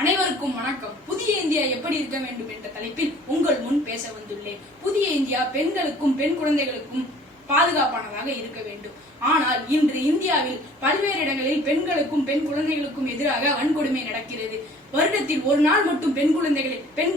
அனைவருக்கும் வணக்கம். புதிய இந்தியா எப்படி இருக்க வேண்டும் என்ற தலைப்பில் உங்கள் முன் பேச வந்துள்ளேன். புதிய இந்தியா பெண்களுக்கும் பெண் குழந்தைகளுக்கும் பாதுகாப்பானதாக இருக்க வேண்டும். ஆனால் இன்று இந்தியாவில் பல்வேறு இடங்களில் பெண்களுக்கும் பெண் குழந்தைகளுக்கும் எதிராக வன்கொடுமை நடக்கிறது. வருடத்தில் ஒரு நாள் மட்டும்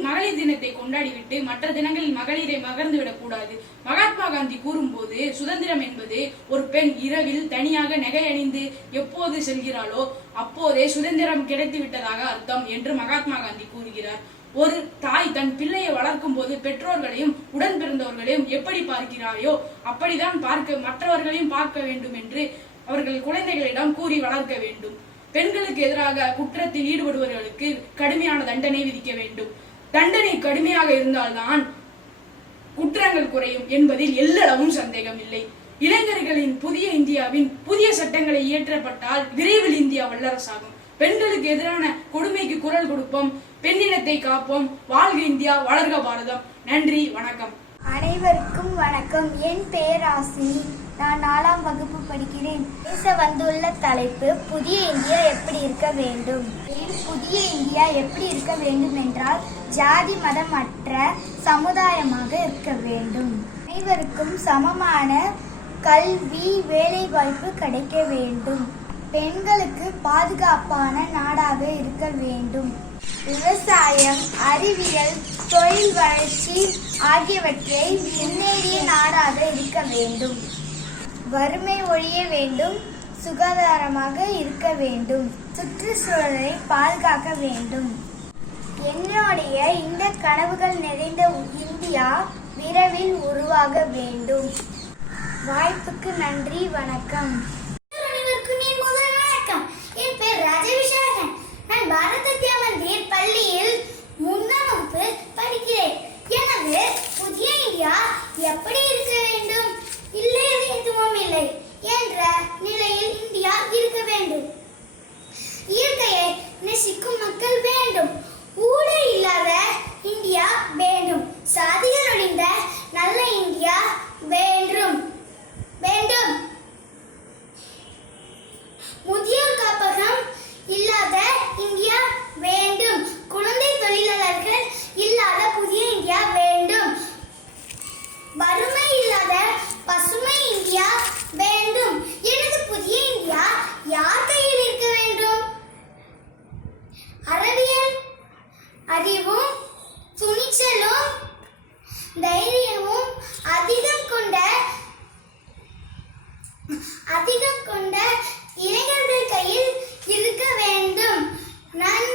மகளிர் தினத்தை கொண்டாடிவிட்டு மற்ற தினங்களில் மகளிரை மறந்துவிடக் கூடாது. மகாத்மா காந்தி கூறும்போது, சுதந்திரம் என்பது ஒரு பெண் இரவில் தனியாக நகை அணிந்து எப்போது செல்கிறாளோ அப்போதே சுதந்திரம் கிடைத்து விட்டதாக அர்த்தம் என்று மகாத்மா காந்தி கூறுகிறார். ஒரு தாய் தன் பிள்ளையை வளர்க்கும் போது பெற்றோர்களையும் உடன் பிறந்தவர்களையும் எப்படி பார்க்கிறாயோ அப்படிதான் மற்றவர்களையும் பார்க்க வேண்டும் என்று அவர்கள் குழந்தைகளிடம் கூறி வளர்க்க வேண்டும். பெண்களுக்கு எதிராக குற்றத்தில் ஈடுபடுபவர்களுக்கு கடுமையான தண்டனை விதிக்க வேண்டும். தண்டனை கடுமையாக இருந்தால்தான் குற்றங்கள் குறையும் என்பதில் எல்லளவும் சந்தேகம் இல்லை. இளைஞர்களின் புதிய இந்தியாவின் புதிய சட்டங்களை இயற்றப்பட்டால் விரைவில் இந்தியா வல்லரசாகும். பெண்களுக்கு எதிரான கொடுமைக்கு குரல் கொடுப்போம். பெண்ணினத்தை காப்போம். வாழ்க இந்தியா, வளர்க பாரதம். நன்றி, வணக்கம். அனைவருக்கும் வணக்கம். என் பெயர் ஆசினி. நான் 4ஆம் வகுப்பு படிக்கிறேன். பேச வந்துள்ள தலைப்பு புதிய இந்தியா எப்படி இருக்க வேண்டும். புதிய இந்தியா எப்படி இருக்க வேண்டும் என்றால் ஜாதி மதமற்ற சமுதாயமாக இருக்க வேண்டும். அனைவருக்கும் சமமான கல்வி வேலை வாய்ப்பு கிடைக்க வேண்டும். பெண்களுக்கு பாதுகாப்பான நாடாக இருக்க வேண்டும். விவசாயம், அறிவியல், தொழில் வளர்ச்சி ஆகியவற்றை முன்னேறிய நாடாக இருக்க வேண்டும். வறுமை ஒழிய வேண்டும். சுகாதாரமாக இருக்க வேண்டும். சுற்றுச்சூழலை பாதுகாக்க வேண்டும். என்னுடைய இந்த கனவுகள் நிறைந்த இந்தியா விரைவில் உருவாக வேண்டும். வாய்ப்புக்கு நன்றி, வணக்கம். என் பேர் ராஜவிசாகன். நான் பாரத வித்யா மந்திர் பள்ளியில் 3ஆம் வகுப்பு படிக்கிறேன். எனவே புதிய இந்தியா எப்படி இருக்க வேண்டும், இல்லை எதுவும் இல்லை என்ற நிலையில் இந்தியா இருக்க வேண்டும். இயற்கையை நேசிக்கும் மக்கள் வேண்டும். ஊழல் இல்லாத இந்தியா வேண்டும். சாதிகள் ஒழிந்த நல்ல இந்தியா வேண்டும். முதியோர் காப்பகம் இல்லாத இந்தியா வேண்டும். குழந்தை தொழிலாளர்கள் இல்லாத புதிய இந்தியா வேண்டும். வறுமை இல்லாத பசுமை இந்தியா வேண்டும். எனது புதிய இந்தியா யார் கையில் இருக்க வேண்டும்? அறிவும் துணிச்சலும் தைரியமும் அதிகம் கொண்ட இளைஞர்கள் கையில் இருக்க வேண்டும். நன்றி.